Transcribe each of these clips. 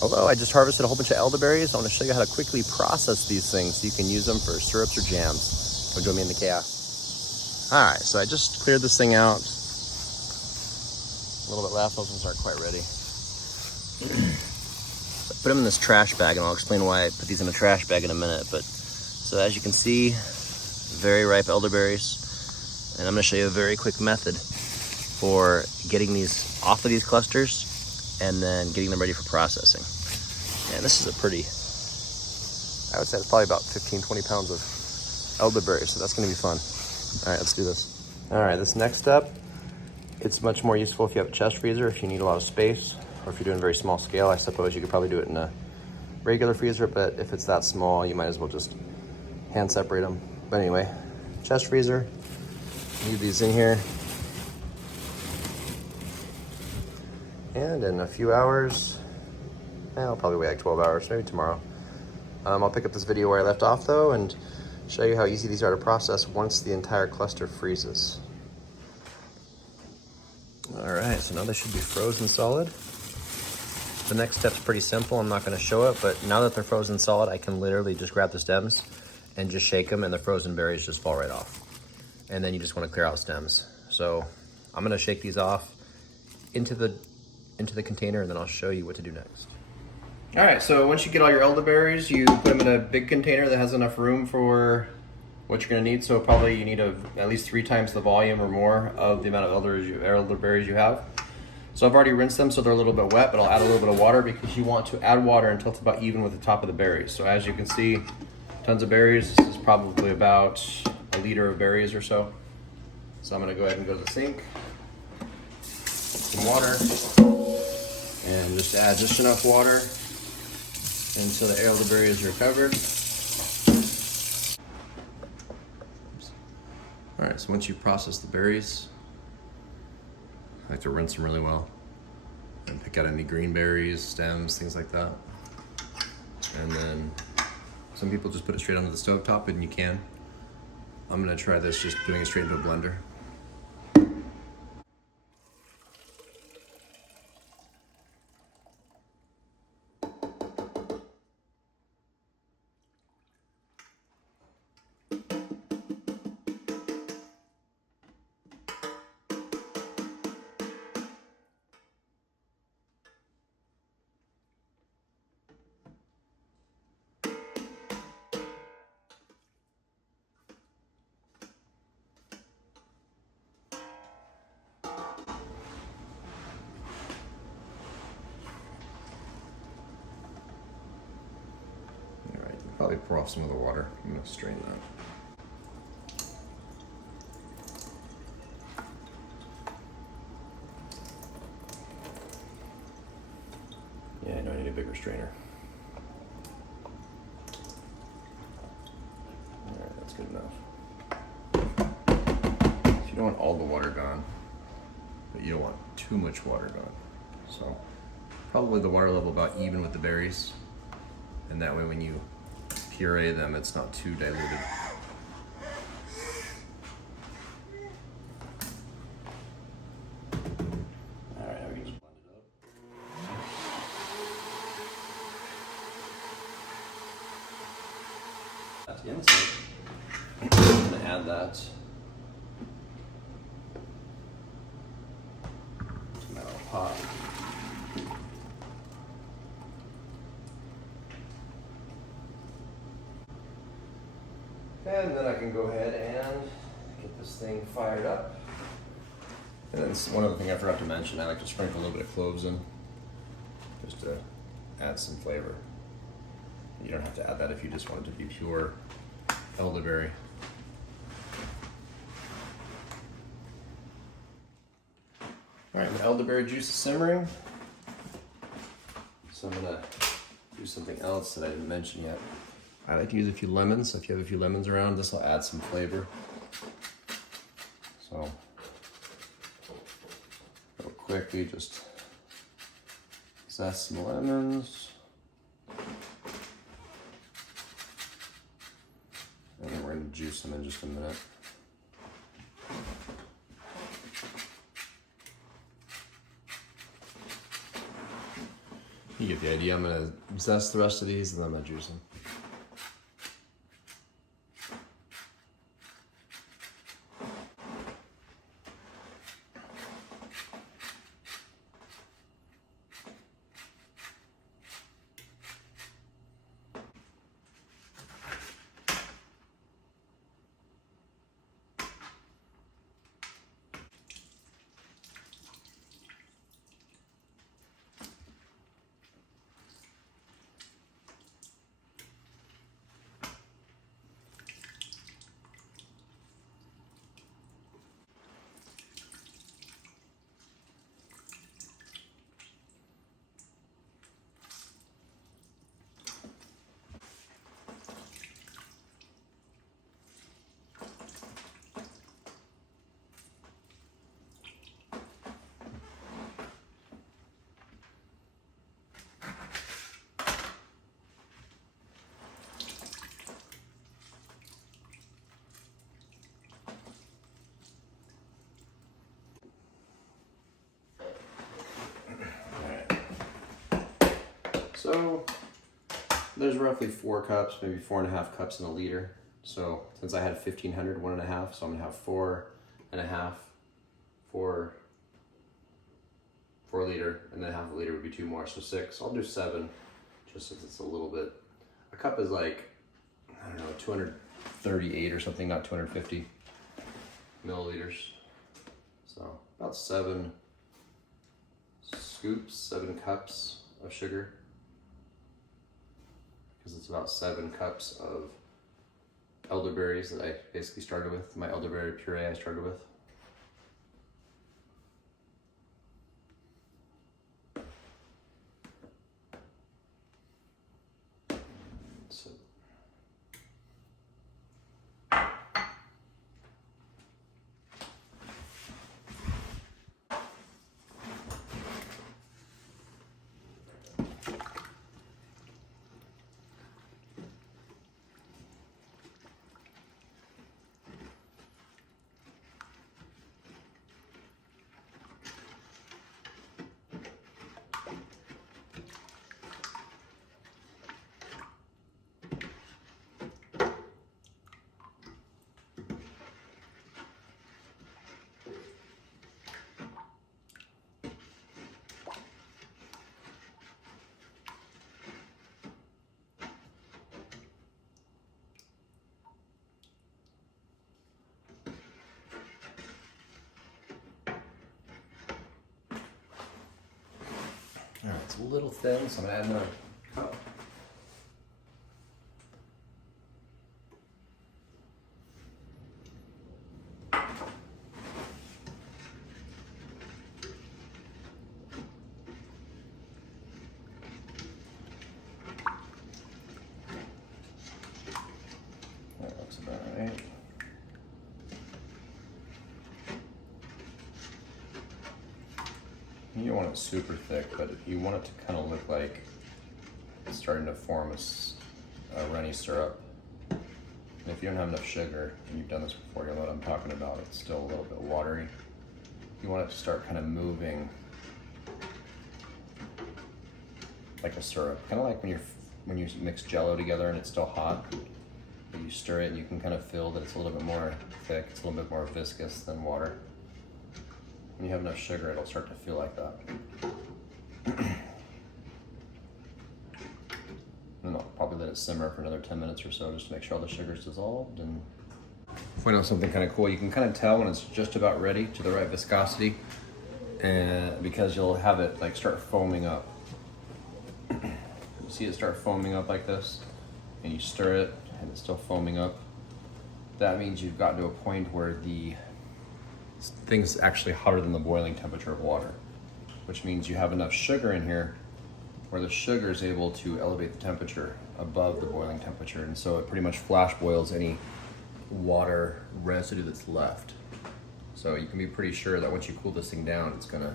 Although I just harvested a whole bunch of elderberries, I want to show you how to quickly process these things so you can use them for syrups or jams. Come join me in the chaos. All right, so I just cleared this thing out. A little bit left, those ones aren't quite ready. So I put them in this trash bag, and I'll explain why I put these in a trash bag in a minute. But so as you can see, very ripe elderberries. And I'm gonna show you a very quick method for getting these off of these clusters and then getting them ready for processing. And this is a pretty, I would say it's probably about 15, 20 pounds of elderberries, so that's gonna be fun. All right, let's do this. All right, this next step, it's much more useful if you have a chest freezer, if you need a lot of space, or if you're doing very small scale. I suppose you could probably do it in a regular freezer, but if it's that small, you might as well just hand separate them. But anyway, chest freezer, leave these in here. And in a few hours, I'll probably wait like 12 hours, maybe tomorrow. I'll pick up this video where I left off though and show you how easy these are to process once the entire cluster freezes. All right, so now they should be frozen solid. The next step's pretty simple. I'm not gonna show it, but now that they're frozen solid, I can literally just grab the stems and just shake them and the frozen berries just fall right off. And then you just wanna clear out stems. So I'm gonna shake these off into the container, and then I'll show you what to do next. All right, so once you get all your elderberries, you put them in a big container that has enough room for what you're gonna need. So probably you need at least 3 times the volume or more of the amount of elderberries you have. So I've already rinsed them so they're a little bit wet, but I'll add a little bit of water because you want to add water until it's about even with the top of the berries. So as you can see, tons of berries. This is probably about a liter of berries or so. So I'm gonna go ahead and go to the sink, some water, and just add just enough water until the elderberries are covered. All right, so once you've processed the berries, I like to rinse them really well and pick out any green berries, stems, things like that. And then some people just put it straight onto the stove top, and you can. I'm gonna try this just doing it straight into a blender. Probably pour off some of the water. I'm gonna strain that. Yeah, I know I need a bigger strainer. All right, that's good enough. You don't want all the water gone, but you don't want too much water gone. So probably the water level about even with the berries, and that way when you puree them, it's not too diluted. All right, now we can just blend it up. That's the inside. I'm gonna add that to my little pot. And then I can go ahead and get this thing fired up. And then one other thing I forgot to mention, I like to sprinkle a little bit of cloves in, just to add some flavor. You don't have to add that if you just want it to be pure elderberry. All right, the elderberry juice is simmering. So I'm gonna do something else that I didn't mention yet. I like to use a few lemons. So if you have a few lemons around, this will add some flavor. So, real quickly, just zest some lemons. And then we're going to juice them in just a minute. You get the idea. I'm gonna zest the rest of these and then I'm gonna juice them. So there's roughly 4 cups, maybe 4.5 cups in a liter. So since I had 1,500, 1.5, so I'm gonna have 4.5, 4 liter, and then half a liter would be 2 more, so 6. I'll do 7, just since it's a little bit. A cup is like, I don't know, 238 or something, not 250 milliliters. So about 7 scoops, 7 cups of sugar. Because it's about 7 cups of elderberries that I basically started with, my elderberry puree I started with. So all right, it's a little thin, so I'm gonna add another cup. That looks about right. You don't want it super thick, but you want it to kind of look like it's starting to form a runny syrup. And if you don't have enough sugar, and you've done this before, you know what I'm talking about, it's still a little bit watery. You want it to start kind of moving like a syrup, kind of like when you mix Jello together and it's still hot, but you stir it and you can kind of feel that it's a little bit more thick, it's a little bit more viscous than water. When you have enough sugar, it'll start to feel like that. And I'll probably let it simmer for another 10 minutes or so just to make sure all the sugar's dissolved. And find out something kind of cool. You can kind of tell when it's just about ready to the right viscosity, and because you'll have it like start foaming up. You see it start foaming up like this, and you stir it and it's still foaming up. That means you've gotten to a point where the thing's actually hotter than the boiling temperature of water, which means you have enough sugar in here where the sugar is able to elevate the temperature above the boiling temperature, and so it pretty much flash boils any water residue that's left. So you can be pretty sure that once you cool this thing down, it's gonna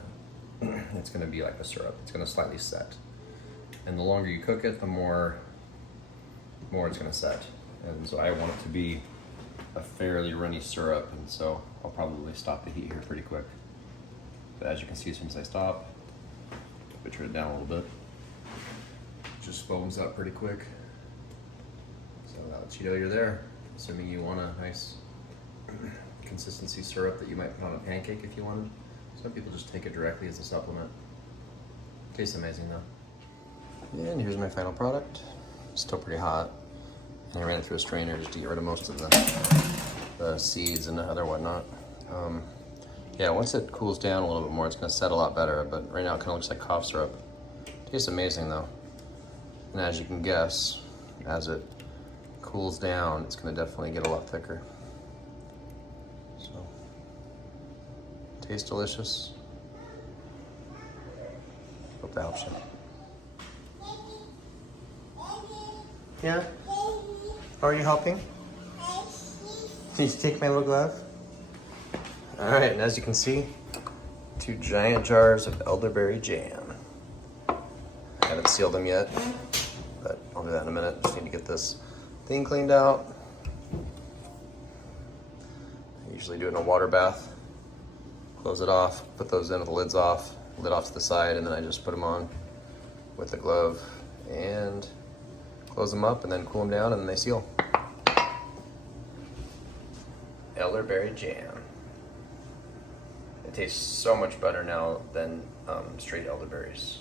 be like a syrup. It's gonna slightly set, and the longer you cook it, the more it's gonna set. And so I want it to be a fairly runny syrup, and so I'll probably stop the heat here pretty quick. But as you can see, as soon as I stop, I turn it down a little bit. just foams up pretty quick. So that lets you know you're there, assuming you want a nice consistency syrup that you might put on a pancake if you wanted. Some people just take it directly as a supplement. Tastes amazing though. And here's my final product. Still pretty hot. And I ran it through a strainer just to get rid of most of the seeds and the other whatnot. Yeah, once it cools down a little bit more, it's gonna set a lot better, but right now it kinda looks like cough syrup. Tastes amazing though. And as you can guess, as it cools down, it's gonna definitely get a lot thicker. So, tastes delicious. Hope that helps you. Yeah? Are you helping? Can you take my little glove? All right, and as you can see, 2 giant jars of elderberry jam. I haven't sealed them yet, but I'll do that in a minute. Just need to get this thing cleaned out. I usually do it in a water bath. Close it off, put those in with the lids off, lid off to the side, and then I just put them on with a glove and close them up and then cool them down and then they seal. Elderberry jam. It tastes so much better now than straight elderberries.